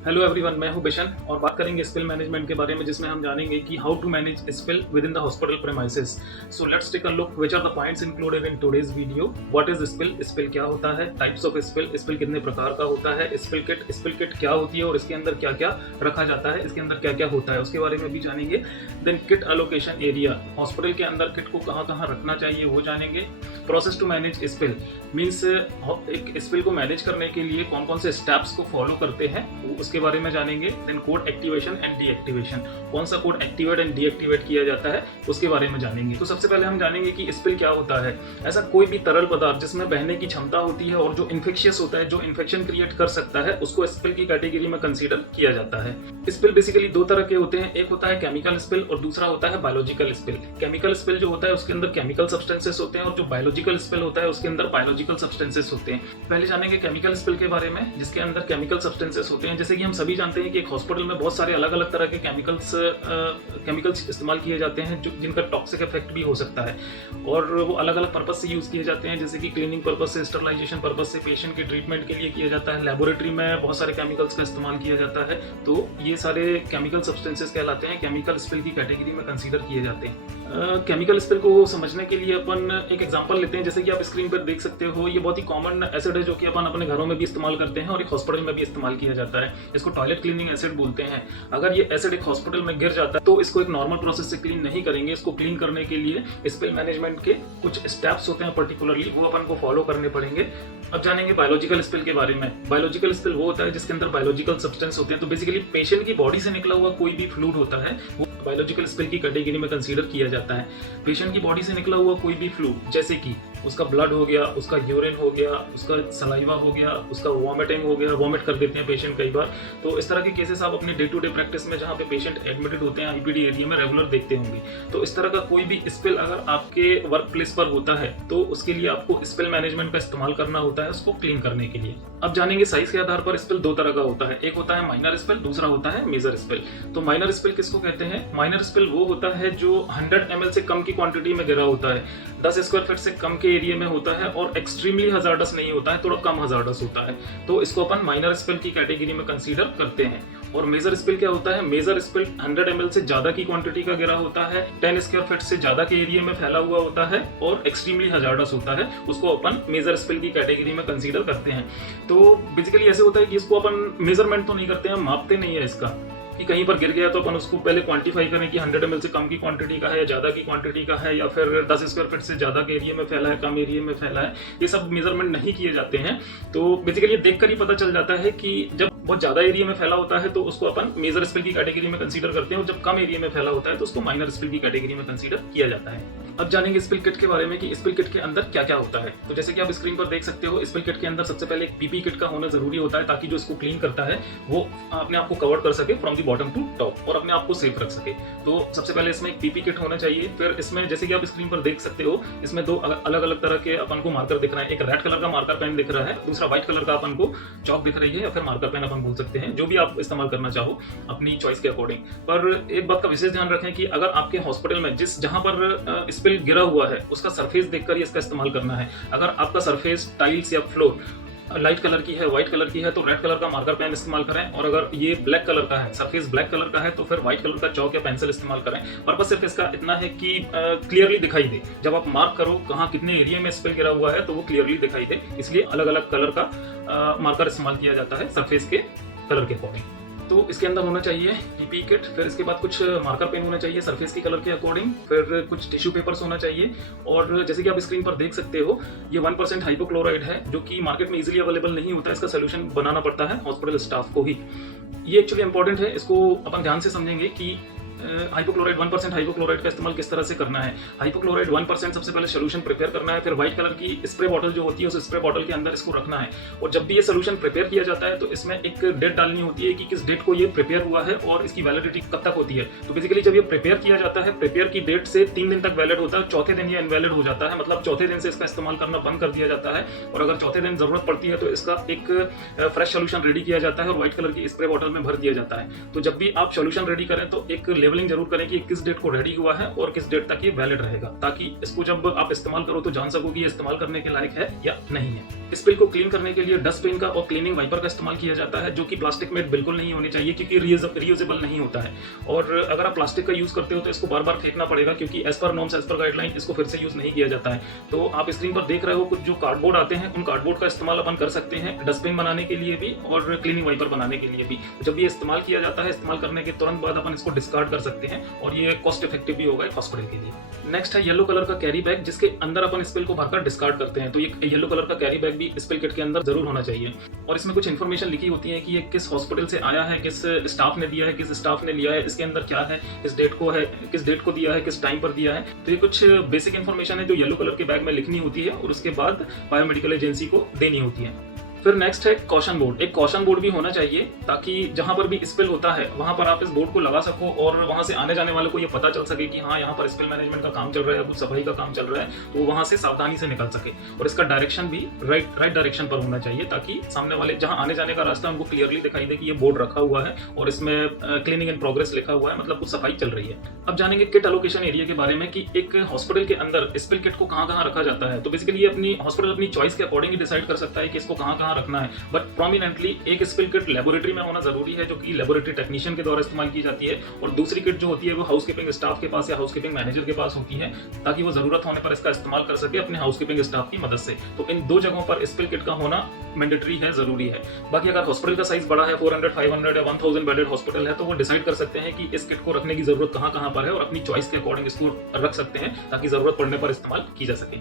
Hello everyone, मैं हूं बिशन और बात करेंगे स्पिल मैनेजमेंट के बारे में, जिसमें हम जानेंगे कि how to manage spill within the hospital premises. So let's take a look which are the points included in today's video. What is spill, spill क्या होता है, टाइप्स ऑफ स्पिल, स्पिल कितने प्रकार का होता है, स्पिल किट क्या होती है और इसके अंदर क्या क्या रखा जाता है, इसके अंदर क्या क्या होता है, उसके बारे में भी जानेंगे। Then kit allocation area, hospital के अंदर किट को कहाँ कहाँ रखना चाहिए वो जानेंगे। Process to manage spill means एक स्पिल को मैनेज करने के लिए कौन कौन से स्टेप्स को फॉलो करते हैं उसके बारे में जानेंगे। Then code activation and deactivation, कौन सा कोड एक्टिवेट एंड डीएक्टिवेट किया जाता है उसके बारे में जानेंगे। तो सबसे पहले हम जानेंगे कि स्पिल क्या होता है। ऐसा कोई भी तरल पदार्थ जिसमें बहने की क्षमता होती है और जो इन्फेक्शियस होता है, जो इन्फेक्शन क्रिएट कर सकता है, उसको स्पिल की कैटेगरी में कंसीडर किया जाता है। स्पिल बेसिकली दो तरह के होते हैं, एक होता है केमिकल स्पिल और दूसरा होता है बायोलॉजिकल स्पिल। केमिकल स्पिल जो होता है उसके अंदर केमिकल सब्सटेंसेस होते हैं और जो बायोलॉजिकल स्पिल होता है उसके अंदर बायोलॉजिकल सब्सटेंसेस होते हैं। पहले जानेंगे केमिकल स्पिल के बारे में, जिसके अंदर केमिकल सब्सटेंसेस होते हैं। जैसे कि हम सभी जानते हैं कि एक हॉस्पिटल में बहुत सारे अलग अलग तरह के केमिकल्स इस्तेमाल किए जाते हैं जिनका टॉक्सिक इफेक्ट भी हो सकता है और वो अलग अलग पर्पज से यूज किए जाते हैं, जैसे कि क्लीनिंग पर्पज से, स्टरलाइजेशन पर्पज से, पेशेंट के ट्रीटमेंट के लिए किया जाता है। लेबोरेटरी में बहुत सारे केमिकल्स का इस्तेमाल किया जाता है। तो ये सारे केमिकल सब्सटेंसेस कहलाते हैं, केमिकल स्पिल की कैटेगरी में कंसीडर किए जाते हैं। केमिकल स्पिल को समझने के लिए अपन एक एग्जांपल लेते हैं। जैसे कि आप स्क्रीन पर देख सकते हो, ये बहुत ही कॉमन एसिड है जो कि अपन अपने घरों में भी इस्तेमाल करते हैं और एक हॉस्पिटल में भी इस्तेमाल किया जाता है। इसको टॉयलेट क्लीनिंग एसिड बोलते हैं। अगर ये एसिड एक हॉस्पिटल में गिर जाता है तो इसको एक नॉर्मल प्रोसेस से क्लीन नहीं करेंगे। इसको क्लीन करने के लिए स्पिल मैनेजमेंट के कुछ स्टेप्स होते हैं पर्टिकुलरली, वो अपन को फॉलो करने पड़ेंगे। अब जानेंगे बायोलॉजिकल स्पिल के बारे में। बायोलॉजिकल स्पिल वो होता है जिसके अंदर बायोलॉजिकल सब्सटेंस होते हैं। तो बेसिकली पेशेंट की बॉडी से निकला हुआ कोई भी फ्लूइड होता है वो बायोलॉजिकल स्पिल की कैटेगरी में कंसीडर किया जाता है। पेशेंट की बॉडी से निकला हुआ कोई भी फ्लूइड, जैसे कि उसका ब्लड हो गया, उसका यूरिन हो गया, उसका सलाइवा हो गया, उसका वॉमिटिंग हो गया, वॉमिट कर देते हैं पेशेंट कई बार। तो इस तरह के केसेस आप अपने डे टू डे प्रैक्टिस में, जहाँ पे पेशेंट एडमिटेड होते हैं आईपीडी एरिया में, रेगुलर देखते होंगे। तो इस तरह का कोई भी स्पिल अगर आपके वर्क प्लेस पर होता है तो उसके लिए आपको स्पिल मैनेजमेंट का इस्तेमाल करना होता है उसको क्लीन करने के लिए। अब जानेंगे साइज के आधार पर स्पिल दो तरह का होता है, एक होता है माइनर स्पिल, दूसरा होता है मेजर स्पिल। तो माइनर स्पिल किसको कहते हैं? माइनर स्पिल वो होता है जो 100 ml से कम की क्वांटिटी में गिरा होता है, 10 स्क्वायर फीट से कम के एरिया में होता है और एक्सट्रीमली हजार्डस नहीं होता है, थोड़ा कम हजार्डस होता है। तो इसको अपन माइनर स्पिल की कैटेगरी में कंसीडर करते हैं। और मेजर स्पिल क्या होता है? मेजर स्पिल 100 ml से ज्यादा की क्वांटिटी का गिरा होता है, 10 स्क्वायर फीट से ज्यादा के एरिया में फैला हुआ होता है और एक्सट्रीमली हजार्डस होता है, उसको अपन मेजर स्पिल की कैटेगरी में कंसीडर करते हैं। तो बेसिकली ऐसे होता है कि इसको अपन मेजरमेंट तो नहीं करते हैं, मापते नहीं है इसका कि कहीं पर गिर गया तो अपन उसको पहले क्वांटिफाई करें कि 100 ml से कम की क्वांटिटी का है या ज्यादा की क्वांटिटी का है, या फिर 10 स्क्वायर फीट से ज्यादा के एरिया में फैला है, कम एरिया में फैला है। ये सब मेजरमेंट नहीं किए जाते हैं। तो बेसिकली ये देखकर ही पता चल जाता है कि जब बहुत ज्यादा एरिया में फैला होता है तो उसको अपन मेजर स्पिल की कैटेगरी में कंसीडर करते हैं और जब कम एरिया में फैला होता है तो उसको माइनर स्पिल की कैटेगरी में कंसीडर किया जाता है। अब जानेंगे स्पिल किट के बारे में कि स्पिल किट के अंदर क्या क्या होता है। तो जैसे कि आप स्क्रीन पर देख सकते हो, स्पिल किट के अंदर सबसे पहले एक पीपी किट का होना जरूरी होता है, ताकि जो इसको क्लीन करता है वो अपने आप को कवर कर सके from the bottom to top और अपने आप को सेफ रख सके। तो सबसे पहले इसमें एक पीपी किट होना चाहिए। फिर इसमें जैसे कि आप स्क्रीन पर देख सकते हो, इसमें दो अलग अलग तरह के अपन को मार्कर दिख रहा है। एक रेड कलर का मार्कर पेन दिख रहा है, दूसरा व्हाइट कलर का अपन को चौक दिख रही है या फिर मार्कर पेन अपन बोल सकते हैं, जो भी आप इस्तेमाल करना चाहो अपनी चॉइस के अकॉर्डिंग। पर एक बात का विशेष ध्यान रखें कि अगर आपके हॉस्पिटल में जहां पर स्पिल गिरा हुआ है उसका सरफेस देखकर ही इसका इस्तेमाल करना है। अगर आपका सरफेस टाइल्स या फ्लोर लाइट कलर की है, व्हाइट कलर की है, तो रेड कलर का मार्कर पेन इस्तेमाल करें। और अगर ये ब्लैक कलर का है, सरफेस ब्लैक कलर का है, तो फिर व्हाइट कलर का चौक या पेंसिल इस्तेमाल करें। पर्पस सिर्फ इसका इतना है कि क्लियरली दिखाई दे, जब आप मार्क करो कहाँ कितने एरिया में स्पिल गिरा हुआ है तो वो क्लियरली दिखाई दे, इसलिए अलग अलग कलर का मार्कर इस्तेमाल किया जाता है सरफेस के कलर के अकॉर्डिंग। तो इसके अंदर होना चाहिए पीपी किट, फिर इसके बाद कुछ मार्कर पेन होना चाहिए सरफेस की कलर के अकॉर्डिंग, फिर कुछ टिश्यू पेपर्स होना चाहिए। और जैसे कि आप स्क्रीन पर देख सकते हो, ये 1% हाइपोक्लोराइड है जो कि मार्केट में इजीली अवेलेबल नहीं होता है। इसका सोल्यूशन बनाना पड़ता है हॉस्पिटल स्टाफ को ही। ये एक्चुअली इंपॉर्टेंट है, इसको अपन ध्यान से समझेंगे कि हाइपोक्लोराइड 1% हाइपोक्लोराइड का इस्तेमाल किस तरह से करना है। हाइपोक्लोराइड 1% सबसे पहले सोल्यूशन प्रिपेयर करना है, फिर व्हाइट कलर की स्प्रे बॉटल जो होती है उस स्प्रे बॉटल के अंदर इसको रखना है। और जब भी ये सोल्यूशन प्रिपेयर किया जाता है तो इसमें एक डेट डालनी होती है कि किस डेट को ये प्रिपेयर हुआ है और इसकी वैलिडिटी कब तक होती है। तो बेसिकली जब ये प्रिपेयर किया जाता है, प्रिपेयर की डेट से 3 दिन तक वैलिड होता है, चौथे दिन ये इनवैलिड हो जाता है, मतलब चौथे दिन से इसका इस्तेमाल करना बंद कर दिया जाता है। और अगर चौथे दिन जरूरत पड़ती है तो इसका एक फ्रेश सोल्यूशन रेडी किया जाता है और व्हाइट कलर की स्प्रे बॉटल में भर दिया जाता है। तो जब भी आप सोल्यूशन रेडी करें तो एक लेवल लेवलिंग जरूर करें कि किस डेट को रेडी हुआ है और किस डेट तक ये वैलिड रहेगा, ताकि इसको जब आप इस्तेमाल करो तो जान सको कि ये इस्तेमाल करने के लायक है या नहीं है। इस पिल को क्लीन करने के लिए डस्टबिन का और क्लीनिंग वाइपर का इस्तेमाल किया जाता है, जो कि प्लास्टिक में बिल्कुल नहीं होनी चाहिए क्योंकि रीयूजेबल नहीं होता है। और अगर आप प्लास्टिक का यूज करते हो तो इसको बार बार फेंकना पड़ेगा, क्योंकि as per norms, as per guideline इसको फिर से यूज नहीं किया जाता है। तो आप स्क्रीन पर देख रहे हो कुछ जो कार्डबोर्ड आते हैं, उन कार्डबोर्ड का इस्तेमाल अपन कर सकते हैं डस्टबिन बनाने के लिए भी और क्लीनिंग वाइपर बनाने के लिए भी। जब ये इस्तेमाल किया जाता है, इस्तेमाल करने के तुरंत बाद अपन इसको डिस्कार्ड कर सकते हैं और ये कॉस्ट इफेक्टिव भी होगा हॉस्पिटल के लिए। नेक्स्ट है येलो कलर का कैरी बैग, जिसके अंदर अपन स्पिल को भरकर डिस्कार्ड करते हैं। तो ये येलो कलर का कैरी बैग भी स्पिल किट के अंदर जरूर होना चाहिए और इसमें कुछ इन्फॉर्मेशन लिखी होती है कि ये किस हॉस्पिटल से आया है, किस स्टाफ ने दिया है, किस स्टाफ ने लिया है, इसके अंदर क्या है, किस डेट को दिया है, किस टाइम पर दिया है। तो ये कुछ बेसिक इन्फॉर्मेशन है जो येलो कलर के बैग में लिखनी होती है और उसके बाद बायोमेडिकल एजेंसी को देनी होती है। फिर नेक्स्ट है कॉशन बोर्ड। एक कॉशन बोर्ड भी होना चाहिए ताकि जहां पर भी स्पिल होता है वहां पर आप इस बोर्ड को लगा सको और वहां से आने जाने वालों को ये पता चल सके कि हाँ, यहाँ पर स्पिल मैनेजमेंट का काम चल रहा है, कुछ सफाई का काम चल रहा है, तो वहां से सावधानी से निकल सके। और इसका डायरेक्शन भी राइट डायरेक्शन पर होना चाहिए, ताकि सामने वाले जहां आने जाने का रास्ता उनको क्लियरली दिखाई दे कि ये बोर्ड रखा हुआ है और इसमें क्लीनिंग इन प्रोग्रेस लिखा हुआ है, मतलब कुछ सफाई चल रही है। अब जानेंगे किट एलोकेशन एरिया के बारे में कि एक हॉस्पिटल के अंदर स्पिल किट को कहाँ रखा जाता है। तो बेसिकली अपनी हॉस्पिटल अपनी चॉइस के अकॉर्डिंग डिसाइड कर सकता है कि इसको कहाँ रखना है, बट प्रोमिनेंटली एक स्पिल किट लेबोरेटरी में होना जरूरी है, जो कि लेबोरेटरी टेक्नीशियन के द्वारा इस्तेमाल की जाती है, और दूसरी किट जो होती है वो हाउसकीपिंग स्टाफ के पास या हाउसकीपिंग मैनेजर के पास होती है, ताकि वो जरूरत होने पर इसका इस्तेमाल कर सके अपने हाउसकीपिंग स्टाफ की मदद से। तो इन दो जगहों पर स्पिल किट का होना मैंडेटरी है, जरूरी है। बाकी अगर हॉस्पिटल का साइज बड़ा है, 400, 500 या 1000 बेडेड हॉस्पिटल है, तो वो डिसाइड कर सकते हैं कि इस किट को रखने की जरूरत कहाँ पर है और अपनी चॉइस के अकॉर्डिंग इसको रख सकते हैं, ताकि जरूरत पड़ने पर इस्तेमाल की जा सके।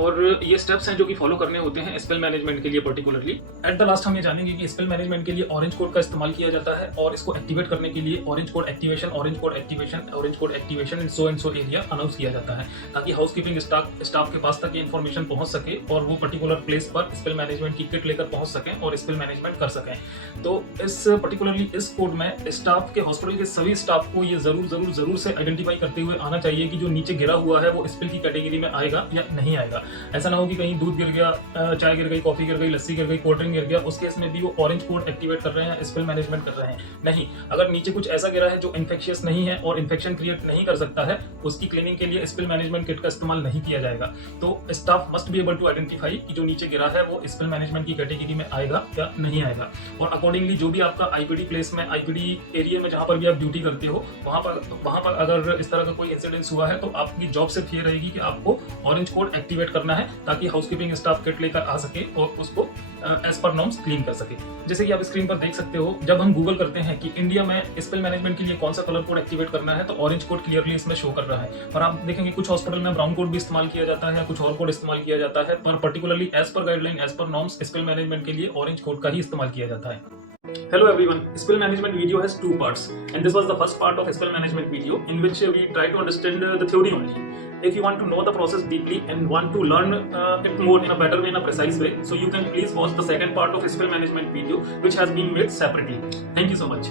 और ये स्टेप्स हैं जो कि फॉलो करने होते हैं स्पिल मैनेजमेंट के लिए पर्टिकुलरली। एट द लास्ट हम ये जानेंगे कि स्पिल मैनेजमेंट के लिए ऑरेंज कोड का इस्तेमाल किया जाता है और इसको एक्टिवेट करने के लिए orange code activation in so and so area announce किया जाता है, ताकि हाउसकीपिंग स्टाफ के पास तक ये इन्फॉर्मेशन पहुंच सके और वो पर्टिकुलर प्लेस पर स्पिल मैनेजमेंट की किट लेकर पहुंच सकें और स्पिल मैनेजमेंट कर सकें। तो इस कोड में स्टाफ के, हॉस्पिटल के सभी स्टाफ को ये जरूर से आइडेंटिफाई करते हुए आना चाहिए कि जो नीचे गिरा हुआ है वो स्पिल की कैटेगरी में आएगा या नहीं आएगा। ऐसा ना हो कि कहीं दूध गिर गया, चाय गिर गई, कॉफी गिर गई, लस्सी गिर गई, कोल्ड ड्रिंक गिर गया, उस केस में भी वो ऑरेंज कोड एक्टिवेट कर रहे हैं, स्पिल मैनेजमेंट कर रहे हैं। नहीं, अगर नीचे कुछ ऐसा गिरा है जो इन्फेक्शियस नहीं है और इन्फेक्शन क्रिएट नहीं कर सकता है, उसकी क्लीनिंग के लिए स्पिल मैनेजमेंट किट का इस्तेमाल नहीं किया जाएगा। तो staff must be able to identify कि जो नीचे गिरा है वो स्पिल मैनेजमेंट की कैटेगरी में आएगा या नहीं आएगा। और अकॉर्डिंगली जो भी आपका आईपीडी प्लेस में, आईपीडी एरिया में जहां पर भी आप ड्यूटी करते हो, वहां पर अगर इस तरह का कोई इंसिडेंस हुआ है तो आपकी जॉब सिर्फ ये रहेगी कि आपको ऑरेंज कोड एक्टिवेट करना है, ताकि हाउसकीपिंग स्टाफ किट लेकर आ सके और उसको एज पर नॉर्म्स क्लीन कर सके। जैसे कि आप स्क्रीन पर देख सकते हो, जब हम गूगल करते हैं कि इंडिया में स्पिल मैनेजमेंट के लिए कौन सा कलर कोड एक्टिवेट करना है, तो ऑरेंज कोड क्लियरली इसमें शो कर रहा है। और आप देखेंगे कुछ हॉस्पिटल में ब्राउन कोड भी इस्तेमाल किया जाता है, कुछ और कोड इस्तेमाल किया जाता है, पर particularly as per guideline, as per norms spill management के लिए ऑरेंज कोड का ही इस्तेमाल किया जाता है। Hello everyone, spill management video has two parts, and this was the first part of spill management video in which we try to understand the theory only. If you want to know the process deeply and want to learn it more in a better way, in a precise way, so you can please watch the second part of spill management video, which has been made separately. Thank you so much.